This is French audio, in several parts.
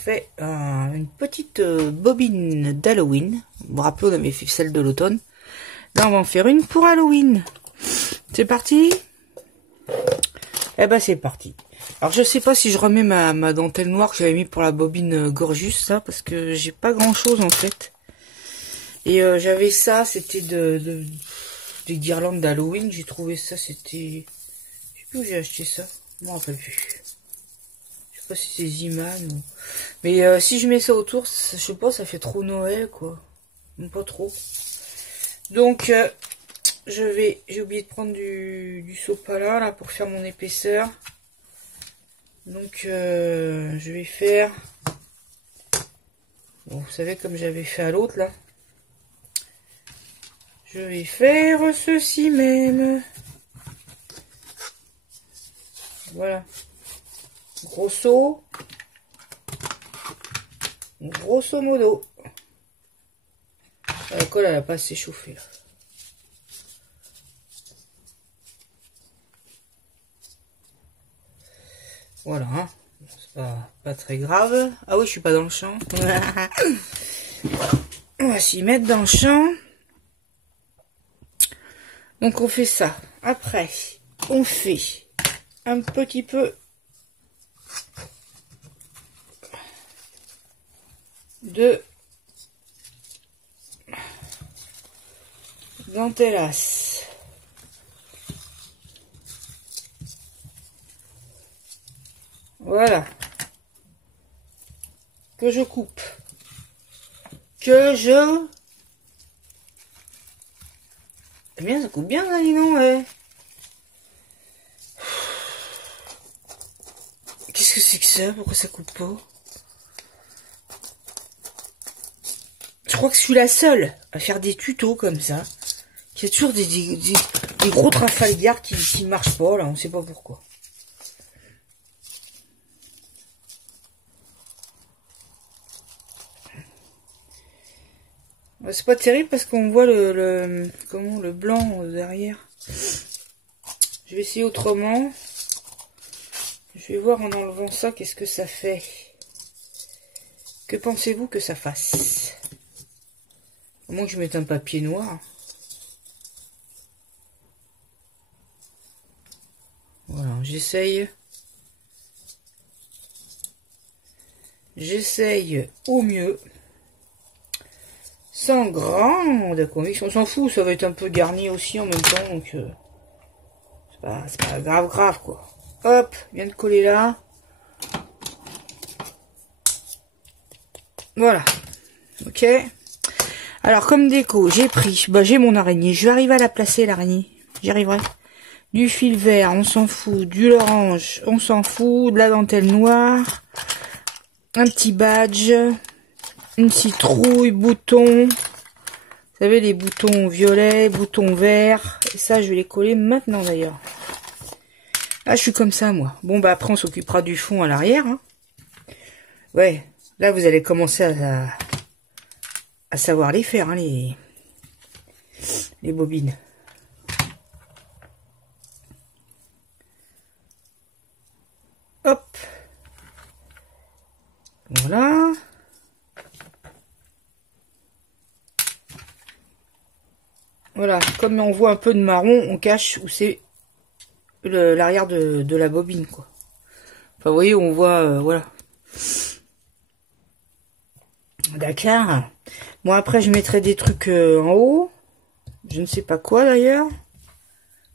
fait une petite bobine d'Halloween. Vous vous rappelez, on avait fait celle de l'automne. Là, on va en faire une pour Halloween. C'est parti? Eh ben, c'est parti. Alors, je sais pas si je remets ma dentelle noire que j'avais mis pour la bobine Gorgeous, ça, parce que j'ai pas grand chose, en fait. Et j'avais ça, c'était des guirlandes d'Halloween. J'ai trouvé ça, c'était... Je sais plus où j'ai acheté ça. Je m'en rappelle plus. Je sais pas si c'est Ziman ou... Mais si je mets ça autour, je sais pas, ça fait trop Noël, quoi. Pas trop. Donc, j'ai oublié de prendre du sopalin, là, pour faire mon épaisseur. Donc, je vais faire... Bon, vous savez, comme j'avais fait à l'autre, là. Je vais faire ceci même. Voilà. Grosso modo. La colle, elle n'a pas assez chauffé, là. Voilà, hein. C'est pas très grave. Ah oui, je suis pas dans le champ. On va s'y mettre dans le champ. Donc on fait ça. Après, on fait un petit peu de dentellasse. Voilà. Que je coupe. Eh bien, ça coupe bien, là, dis donc, ouais. Qu'est-ce que c'est que ça? Pourquoi ça coupe pas? Je crois que je suis la seule à faire des tutos comme ça. Il y a toujours des gros Trafalgar qui marchent pas, là, on sait pas pourquoi. C'est pas terrible parce qu'on voit le blanc derrière. Je vais essayer autrement. Je vais voir en enlevant ça, qu'est-ce que ça fait. Que pensez-vous que ça fasse? À moins que je mette un papier noir. Voilà, j'essaye. J'essaye au mieux. Sans grande conviction. On s'en fout, ça va être un peu garni aussi en même temps. Donc, c'est pas grave, quoi. Hop, vient de coller là. Voilà. Ok. Alors, comme déco, j'ai pris... j'ai mon araignée. Je vais arriver à la placer, l'araignée. J'y arriverai. Du fil vert, on s'en fout. Du orange, on s'en fout. De la dentelle noire. Un petit badge. Une citrouille, bouton. Vous savez, les boutons violets, boutons verts. Et ça, je vais les coller maintenant, d'ailleurs. Ah, je suis comme ça, moi. Bon, bah, après, on s'occupera du fond à l'arrière. Hein. Ouais, là, vous allez commencer à savoir les faire, hein, les bobines. Hop. Voilà. Voilà, comme on voit un peu de marron, on cache où c'est l'arrière de la bobine, quoi. Enfin, vous voyez, on voit, voilà. D'accord. Bon, après, je mettrai des trucs en haut. Je ne sais pas quoi, d'ailleurs.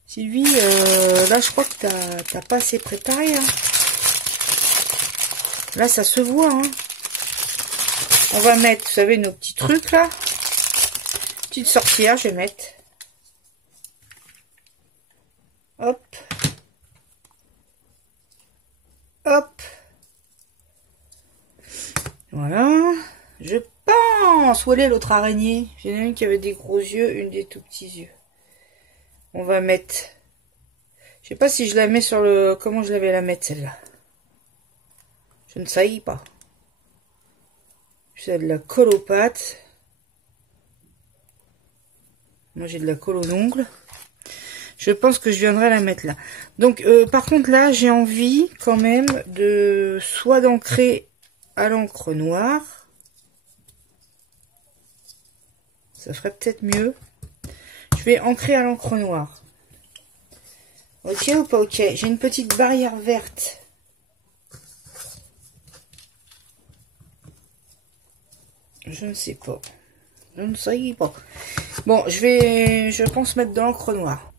Sylvie, là, je crois que t'as pas assez préparé, hein. Là, ça se voit, hein. On va mettre, vous savez, nos petits trucs, là. Petite sorcière, je vais mettre. Hop. Hop. Voilà. Je pense. Où est l'autre araignée? J'en ai une qui avait des gros yeux, une des tout petits yeux. On va mettre... Je sais pas si je la mets sur le... Comment je vais la mettre, celle-là? Je ne sais pas. J'ai de la colle aux pattes. Moi, j'ai de la colle aux ongles. Je pense que je viendrai la mettre là. Donc, par contre, là, j'ai envie quand même de soit d'ancrer à l'encre noire. Ça ferait peut-être mieux. Je vais ancrer à l'encre noire. Ok ou pas ok? J'ai une petite barrière verte. Je ne sais pas. Je ne sais pas. Bon, je pense mettre de l'encre noire.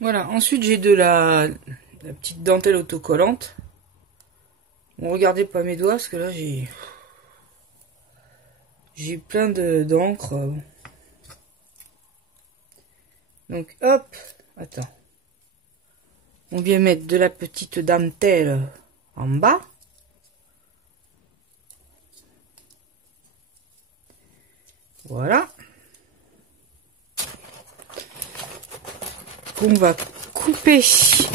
Voilà, ensuite j'ai de la petite dentelle autocollante. Bon, regardez pas mes doigts, parce que là j'ai plein d'encre. Donc hop, attends. On vient mettre de la petite dentelle en bas. Voilà. On va couper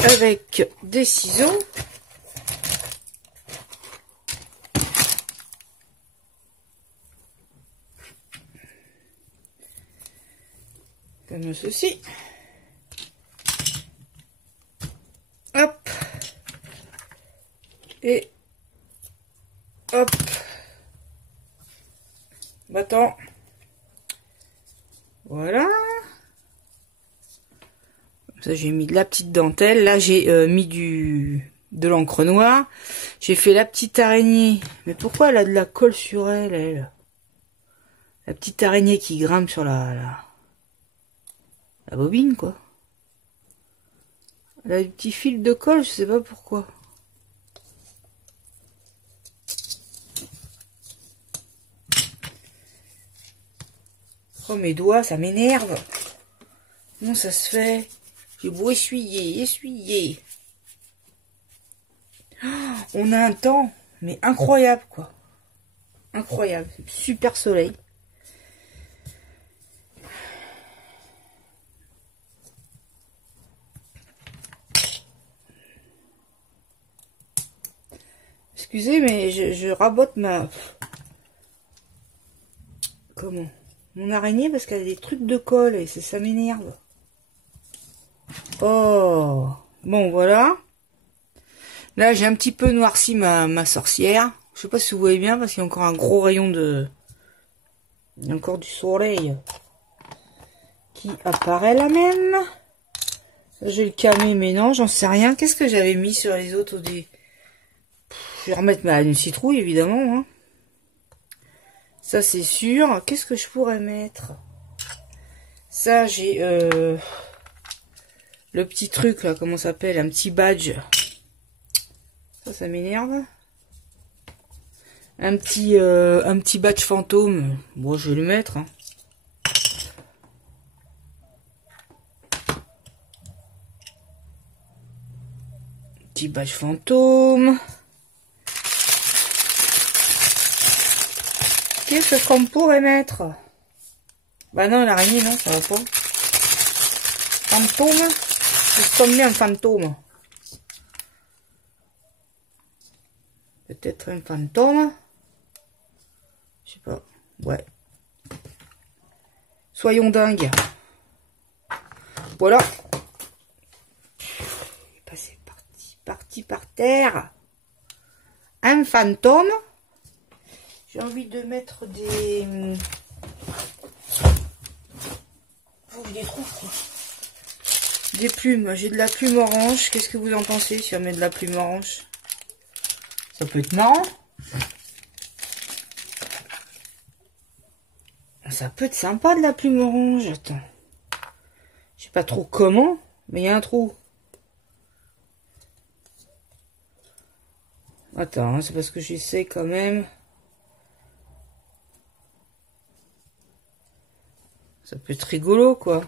avec des ciseaux. Comme ceci. Hop. Et hop. Bâton. Voilà. Comme ça, j'ai mis de la petite dentelle. Là, j'ai mis de l'encre noire. J'ai fait la petite araignée. Mais pourquoi elle a de la colle sur elle? La petite araignée qui grimpe sur la bobine, quoi. Elle a des petits fils de colle, je sais pas pourquoi. Oh, mes doigts, ça m'énerve. Comment ça se fait? J'ai beau essuyer. Oh, on a un temps, mais incroyable, quoi. Incroyable. Super soleil. Excusez, mais je rabote comment? Mon araignée parce qu'elle a des trucs de colle et ça m'énerve. Oh, bon voilà. Là j'ai un petit peu noirci ma sorcière. Je sais pas si vous voyez bien parce qu'il y a encore un gros rayon de... Il y a encore du soleil qui apparaît là même. Je vais le calmer mais non, j'en sais rien. Qu'est-ce que j'avais mis sur les autres des... Je vais remettre une citrouille évidemment. Hein. Ça c'est sûr. Qu'est-ce que je pourrais mettre? Ça j'ai... le petit truc là, comment ça s'appelle? Un petit badge. Ça m'énerve. Un petit badge fantôme. Bon, je vais le mettre. Hein. Petit badge fantôme. Qu'est-ce qu'on pourrait mettre? Bah non, l'araignée, non, ça va pas. Fantôme. C'est comme bien un fantôme. Peut-être un fantôme. Je sais pas. Ouais. Soyons dingues. Voilà. C'est parti par terre. Un fantôme. J'ai envie de mettre des... Faut que je les trouve, quoi. Des plumes. J'ai de la plume orange. Qu'est-ce que vous en pensez si on met de la plume orange? Ça peut être marrant. Ça peut être sympa de la plume orange. Attends. Je sais pas trop comment, mais il y a un trou. Attends, hein, c'est parce que j'essaie quand même. Ça peut être rigolo, quoi.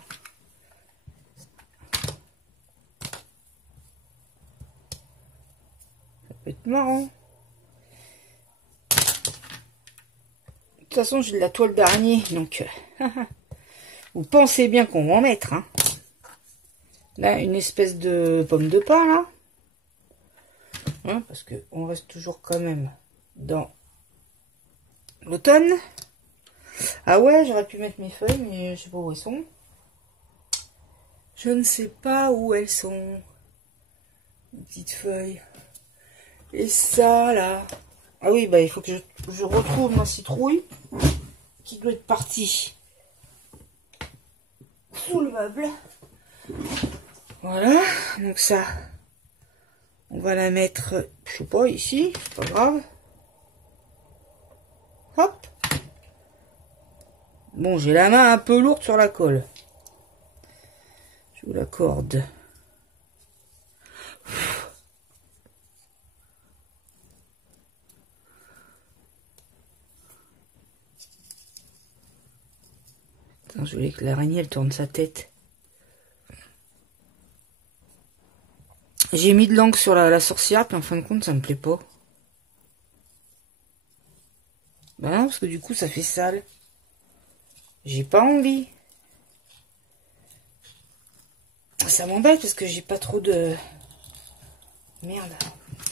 Ça peut être marrant. De toute façon, j'ai de la toile d'araignée, donc... vous pensez bien qu'on va en mettre, hein. Là, une espèce de pomme de pin, là. Hein, parce que on reste toujours quand même dans l'automne. Ah ouais, j'aurais pu mettre mes feuilles, mais je sais pas où elles sont. Je ne sais pas où elles sont. Les petites feuilles. Et ça, là. Ah oui, bah il faut que je retrouve ma citrouille qui doit être partie sous le meuble. Voilà, donc ça, on va la mettre, je sais pas, ici, pas grave. Hop. Bon, j'ai la main un peu lourde sur la colle. Je vous l'accorde. Je voulais que l'araignée elle tourne sa tête. J'ai mis de l'encre sur la sorcière, puis en fin de compte ça me plaît pas. Ben non, parce que du coup ça fait sale. J'ai pas envie. Ça m'embête parce que j'ai pas trop de... Merde.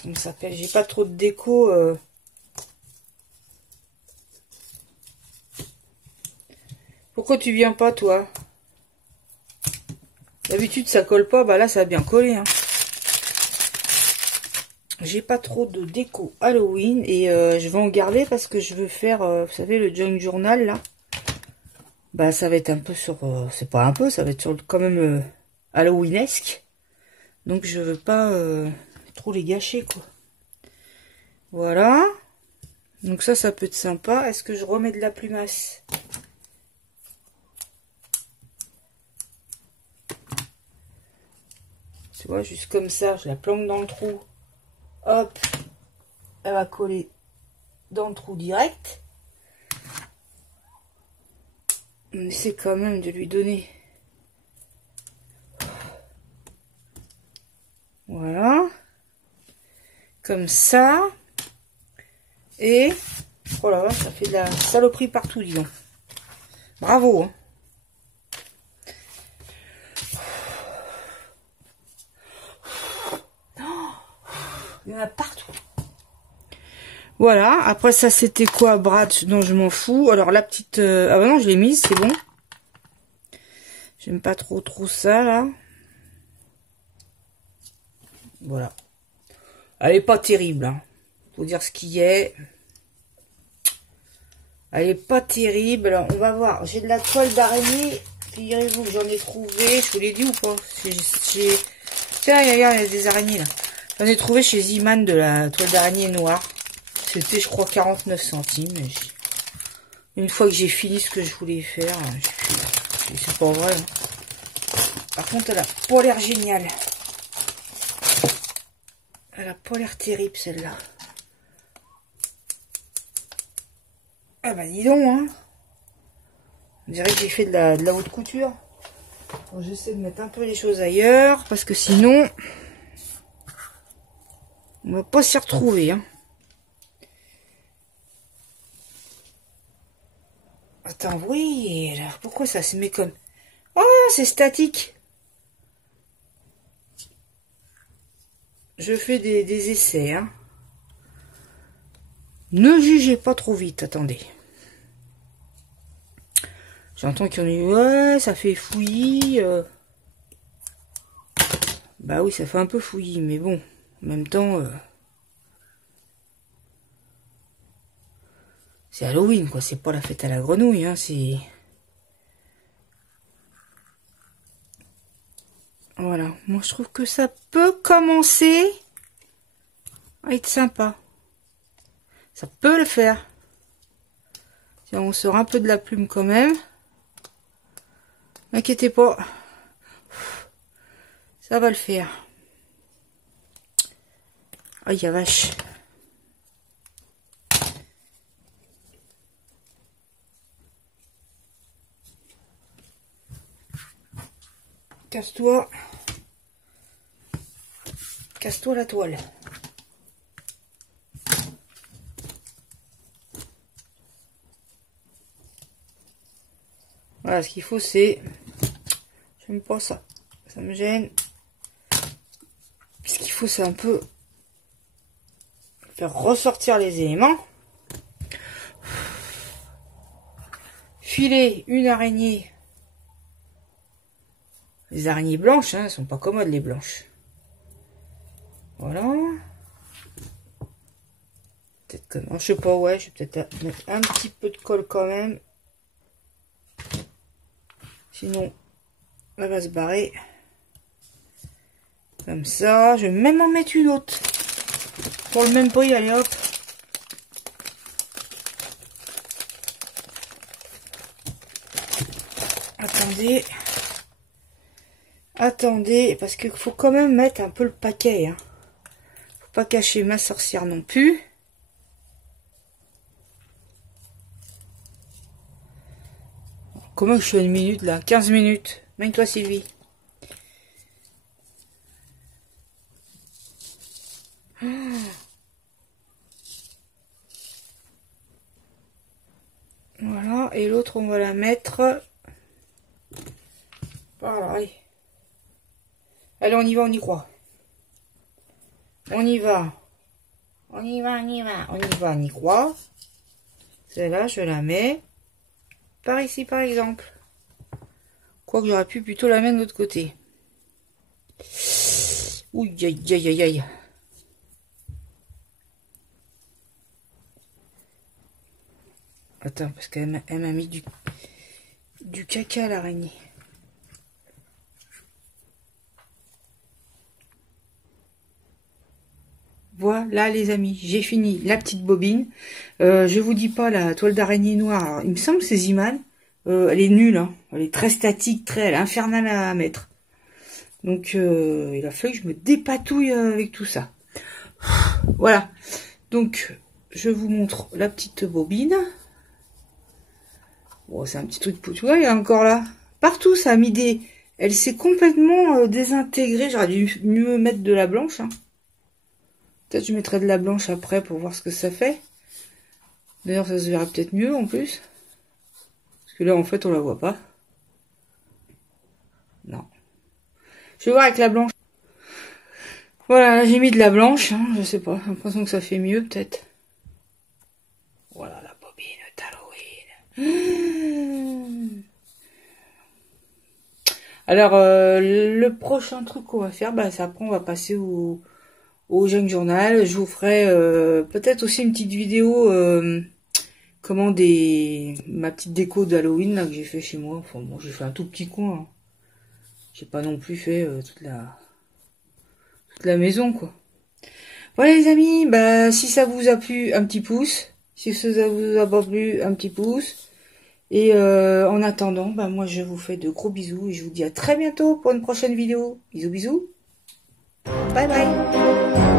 Comment ça s'appelle? J'ai pas trop de déco. Pourquoi tu viens pas, toi? D'habitude, ça colle pas. Bah là, ça a bien collé. Hein. J'ai pas trop de déco Halloween. Et je vais en garder parce que je veux faire, vous savez, le junk journal, là. Bah, ça va être un peu sur... c'est pas un peu, ça va être sur quand même Halloweenesque. Donc, je veux pas trop les gâcher, quoi. Voilà. Donc ça peut être sympa. Est-ce que je remets de la plumasse? Tu vois, juste comme ça, je la planque dans le trou. Hop, elle va coller dans le trou direct. On essaie quand même de lui donner. Voilà. Comme ça. Et, oh là là, ça fait de la saloperie partout, dis donc. Bravo, hein. Il y en a partout. Voilà, après ça c'était quoi, Brad? Non, je m'en fous. Alors la petite... ah bah non, je l'ai mise, c'est bon. J'aime pas trop ça, là. Voilà. Elle est pas terrible, hein. Faut dire ce qu'il est. Elle est pas terrible. Alors, on va voir. J'ai de la toile d'araignée. Figurez-vous que j'en ai trouvé. Je vous l'ai dit ou pas? Tiens, regarde, il y a des araignées, là. J'en ai trouvé chez Ziman de la toile d'araignée noire. C'était, je crois, 49 centimes. Une fois que j'ai fini ce que je voulais faire, c'est pas vrai. Hein. Par contre, elle a pas l'air géniale. Elle a pas l'air terrible, celle-là. Ah bah, dis donc, hein. On dirait que j'ai fait de la haute couture. Bon, j'essaie de mettre un peu les choses ailleurs, parce que sinon, on va pas s'y retrouver, hein. Attends, oui, alors pourquoi ça se met comme... Oh, c'est statique. Je fais des essais, hein. Ne jugez pas trop vite, attendez. J'entends qu'il y en a... Ouais, ça fait fouillis. Bah oui, ça fait un peu fouillis, mais bon, en même temps... c'est Halloween, quoi. C'est pas la fête à la grenouille, hein. C'est... Voilà. Moi, je trouve que ça peut commencer à être sympa. Ça peut le faire. Tiens, on sort un peu de la plume quand même. N'inquiétez pas. Ça va le faire. Aïe, la vache. Casse-toi. Casse-toi la toile. Voilà, ce qu'il faut, c'est... J'aime pas ça. Ça me gêne. Ce qu'il faut, c'est un peu... faire ressortir les éléments. Filer une araignée. Les araignées blanches, hein, elles sont pas commodes, les blanches. Voilà. Peut-être je sais pas, ouais, je vais peut-être mettre un petit peu de colle quand même. Sinon, elle va se barrer. Comme ça, je vais même en mettre une autre. Pour le même prix, allez hop. Attendez. Attendez, parce qu'il faut quand même mettre un peu le paquet. Hein. Faut pas cacher ma sorcière non plus. Comment je suis à une minute là? 15 minutes. Mène-toi Sylvie. Voilà, et l'autre on va la mettre. Voilà, allez. Allez, on y va, on y croit. On y va. On y va, on y va. On y va, on y croit. Celle-là, je la mets par ici, par exemple. Quoique j'aurais pu plutôt la mettre de l'autre côté. Ouh, aïe, aïe, aïe, aïe. Attends, parce qu'elle m'a mis du caca à l'araignée. Voilà les amis, j'ai fini la petite bobine. Je vous dis pas la toile d'araignée noire. Alors, il me semble que c'est Ziman. Elle est nulle, hein. Elle est très statique, elle est infernale à mettre. Donc il a fallu que je me dépatouille avec tout ça. Voilà. Donc je vous montre la petite bobine. Bon, c'est un petit truc, tu vois, il y a encore là. Partout, ça a mis des... Elle s'est complètement désintégrée. J'aurais dû mieux mettre de la blanche. Hein. Peut-être je mettrai de la blanche après pour voir ce que ça fait. D'ailleurs, ça se verra peut-être mieux en plus. Parce que là, en fait, on la voit pas. Non. Je vais voir avec la blanche. Voilà, j'ai mis de la blanche. Hein, je sais pas. J'ai l'impression que ça fait mieux, peut-être. Voilà, la bobine d'Halloween. Alors, le prochain truc qu'on va faire, bah, c'est après, on va passer au Junk Journal. Je vous ferai peut-être aussi une petite vidéo comment ma petite déco d'Halloween là que j'ai fait chez moi. Enfin bon, j'ai fait un tout petit coin. Hein. J'ai pas non plus fait toute la maison quoi. Voilà les amis, bah si ça vous a plu, un petit pouce. Si ça vous a pas plu, un petit pouce. Et en attendant, bah moi je vous fais de gros bisous et je vous dis à très bientôt pour une prochaine vidéo. Bisous bisous. Bye bye.